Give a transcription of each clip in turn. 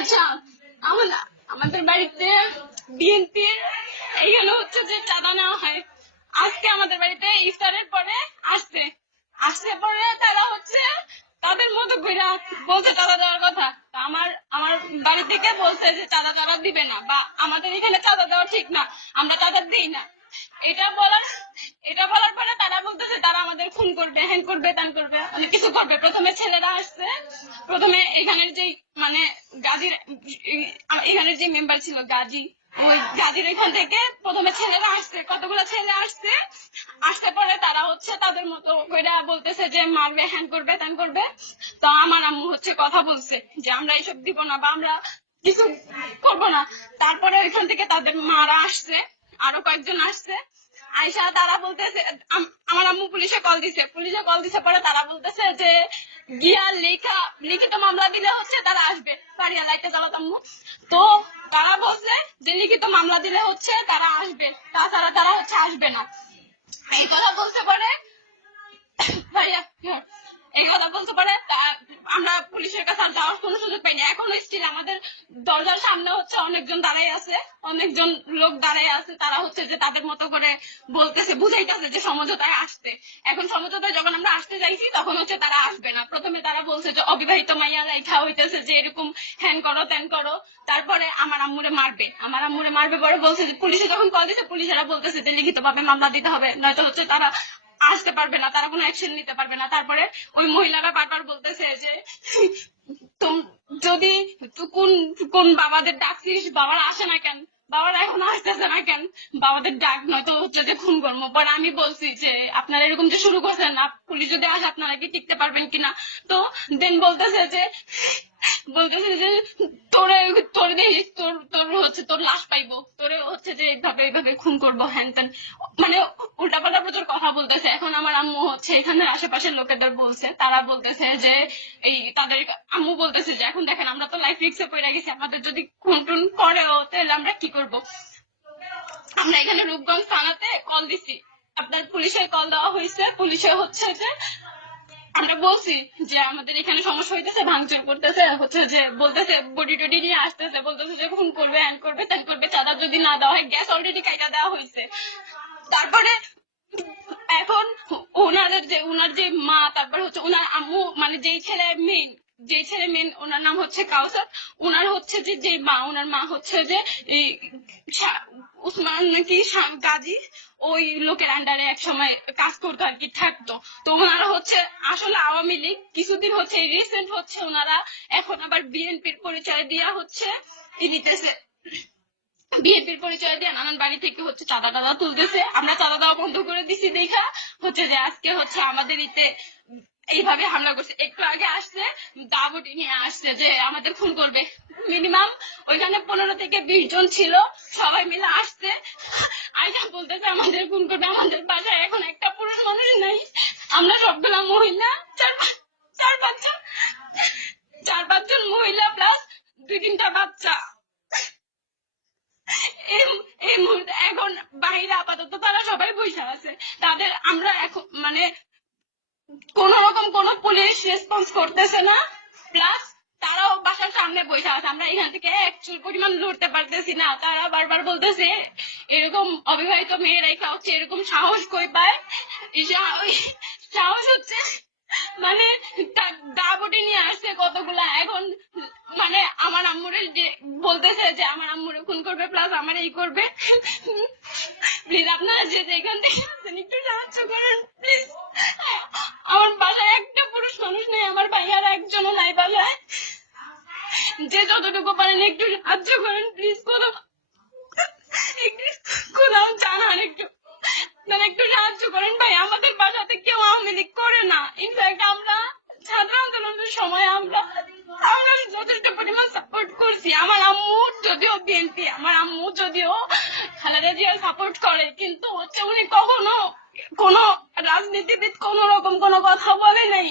আচ্ছা, আমাদের বাড়িতে বিএনপি এইখানে হচ্ছে যে চাঁদা নেওয়া হয়। আজকে আমাদের বাড়িতে ইফতারের পরে আসছে আসছে পরে তারা হচ্ছে তাদের মতো করে বলছে চাঁদা দেওয়ার কথা। আমার আমার বাড়ি থেকে বলছে যে চাঁদা তারা দিবে না, বা আমাদের এখানে চাঁদা দেওয়া ঠিক না, আমরা চাঁদা দিই না। এটা বলার এটা বলার পরে তারা বলতেছে তারা আমাদের খুন করবে, হ্যান করবে, ত্যান করবে, অনেক কিছু করবে। প্রথমে ছেলেরা আসছে, প্রথমে এখানের যে মানে গাজীর এখানের যে মেম্বার ছিল গাজী, ওই গাজীর এখান থেকে প্রথমে ছেলেরা আসছে, কতগুলো ছেলে আসছে। আসতে পরে তারা হচ্ছে তাদের মতো করে বলতেছে যে মারবে, হ্যান করবে, ত্যান করবে। তো আমার আম্মু হচ্ছে কথা বলছে যে আমরা এসব দিব না বা আমরা কিছু করবো না। তারপরে ওইখান থেকে তাদের মারা আসছে, আরো কয়েকজন আসছে। আয়সা তারা বলতেছে, আমার আম্মু পুলিশে কল দিছে পরে তারা বলতেছে যে গিয়া লিখিত মামলা দিলে হচ্ছে তারা আসবে। পারিয়া লাইটে জ্বালাত আম্মু। তো তারা বলছে যে লিখিত মামলা দিলে হচ্ছে তারা আসবে, তাছাড়া তারা হচ্ছে আসবে না। এই কথা বলতে পারে ভাইয়া, এই কথা বলতে পারে। আমরা পুলিশের কাছে যাওয়ার কোনো সুযোগ পাইনি। এখনো স্টিল আমাদের দরজার সামনে হচ্ছে অনেকজন দাঁড়াই আছে, অনেকজন লোক দাঁড়াই আছে। তারা হচ্ছে যে তাদের মতো করে বলতেছে, বুঝাইতেছে যে সমঝোতায় আসতে। এখন সমঝোতায় যখন আমরা আসতে যাইছি তখন হচ্ছে তারা আসবে না। প্রথমে তারা বলছে যে অবিবাহিত মাইয়া লেখা হইতেছে যে এরকম হ্যান করো ত্যান করো। তারপরে আমার আম্মুরে মারবে পরে বলছে যে পুলিশে যখন কল দিছে পুলিশেরা বলতেছে যে লিখিত ভাবে মামলা দিতে হবে, নয়তো হচ্ছে তারা আসতে পারবে না, তারা কোনো অ্যাকশন নিতে পারবে না। তারপরে ওই মহিলারা বারবার বলতেছে যে যদি কোন কোন বাবাদের ডাকছিস, বাবারা আসে না কেন, বাবারা এখন আসতেছে না কেন, বাবাদের ডাক, নয়তো হচ্ছে যে খুন করবো। পরে আমি বলছি যে আপনারা এরকম যে শুরু করছেন না, পুলিশ যদি আসে আপনারা কি টিকতে পারবেন কিনা। তো দেন বলতেছে যে তোরে তোর দেখিস তোর হচ্ছে তোর লাশ পাইবো, তোরে হচ্ছে যে এইভাবে খুন করবো, হ্যান ত্যান, মানে উল্টাপাল্টা প্রচুর কথা বলতেছে। এখন আমার আম্মু হচ্ছে এখানে আশেপাশের লোকেদের বলছে, তারা বলতেছে যে এই তাদের আম্মু বলতেছে যে এখন দেখেন আমরা তো লাইফ রিস্কে পড়ে গেছি, আমাদের যদি খুন টুন করেও তাহলে আমরা কি করব। আমরা এখানে রূপগঞ্জ থানাতে কল দিছি, আপনার পুলিশের কল দেওয়া হয়েছে। পুলিশে হচ্ছে যে আমরা বলছি যে আমাদের এখানে সমস্যা হইতেছে, ভাঙচুর করতেছে, হচ্ছে যে বলতেছে বডি টডি নিয়ে আসতেছে, বলতেছে যে খুন করবে, হ্যান করবে, ত্যান করবে। চাঁদা যদি না দেওয়া হয়, গ্যাস অলরেডি কাইটা দেওয়া হয়েছে। তারপরে এখন ওনার যে মা, তারপর হচ্ছে ওনার আম্মু, মানে যেই ছেলে মেন ওনার নাম হচ্ছে কাউসার। ওনার হচ্ছে যে মা, ওনার মা হচ্ছে যে এই উসমান নাকি গাজী, ওই লোকের আন্ডারে এক সময় কাজ করতো আর কি, থাকতো। তো ওনারা হচ্ছে আসলে আওয়ামী লীগ, কিছুদিন হচ্ছে রিসেন্ট হচ্ছে ওনারা এখন আবার বিএনপির পরিচয় দিয়া হচ্ছে নিতেছে, বিএনপির পরিচয় দিয়ে নানান বাড়ি থেকে হচ্ছে চাঁদা টাদা তুলতেছে। আমরা চাঁদা দেওয়া বন্ধ করে দিছি দেখা হচ্ছে যে আজকে হচ্ছে আমাদের ইতে এইভাবে হামলা করছে। একটু আগে আসছে, দাবটি নিয়ে আসছে যে আমাদের খুন করবে। মিনিমাম ওইখানে 15 থেকে 20 জন ছিল, সবাই মিলে আসছে, আইসা বলতেছে আমাদের খুন করবে। আমাদের বাসায় এখন একটা পুরুষ মানুষ নাই, আমরা সবগুলা মহিলা, চার পাঁচজন চার পাঁচজন মহিলা প্লাস 2-3টা বাচ্চা। এই মুহূর্তে এখন বাইরে আপাতত তারা সবাই বসে আছে। তাদের আমরা এখন মানে কোন রকম কোন পুলিশ রেসপন্স করতেছে না, প্লাস তারাও বাসার সামনে বসে আছে। আমরা এখান থেকে একচুল পরিমাণ লড়তে পারতেছি না। তারা বারবার বলতেছে এরকম অবিবাহিত মেয়েরাই হচ্ছে এরকম সাহস কই পায়, সাহস হচ্ছে মানে দাবটি নিয়ে আসছে কতগুলা। এখন মানে আমার আম্মুরে যে বলতেছে যে আমার আম্মুরে খুন করবে, প্লাস আমার এই করবে। প্লিজ আপনারা যে যেখান থেকে একটু সাহায্য করেন প্লিজ। আমার বাসায় একটা পুরুষ মানুষ নেই, আমার ভাইয়ার একজনও নাই বাসায়। যে যতটুকু পারেন একটু সাহায্য করেন প্লিজ। কোথাও জানান একটু, মানে একটু সাহায্য করেন ভাই। আমাদের বাসাতে কেউ আওয়ামী লীগ করে না। ইনফ্যাক্ট আমরা ছাত্র আন্দোলনের সময় আমরা যথেষ্ট পরিমাণ সাপোর্ট করছি। আমার আম্মু যদিও বিএনপি, আমার আম্মু যদিও খালেদা জিয়া সাপোর্ট করে, কিন্তু হচ্ছে উনি কখনো কোন রাজনীতিবিদ কোন রকম কোনো কথা বলে নাই।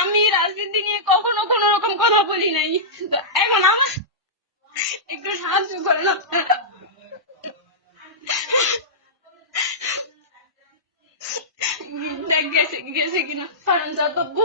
আমি রাজনীতি নিয়ে কখনো কোন রকম কথা বলি নাই। এখন একটু সাহায্য করেন আপনারা। গেছে কিনা ফারান যাদব।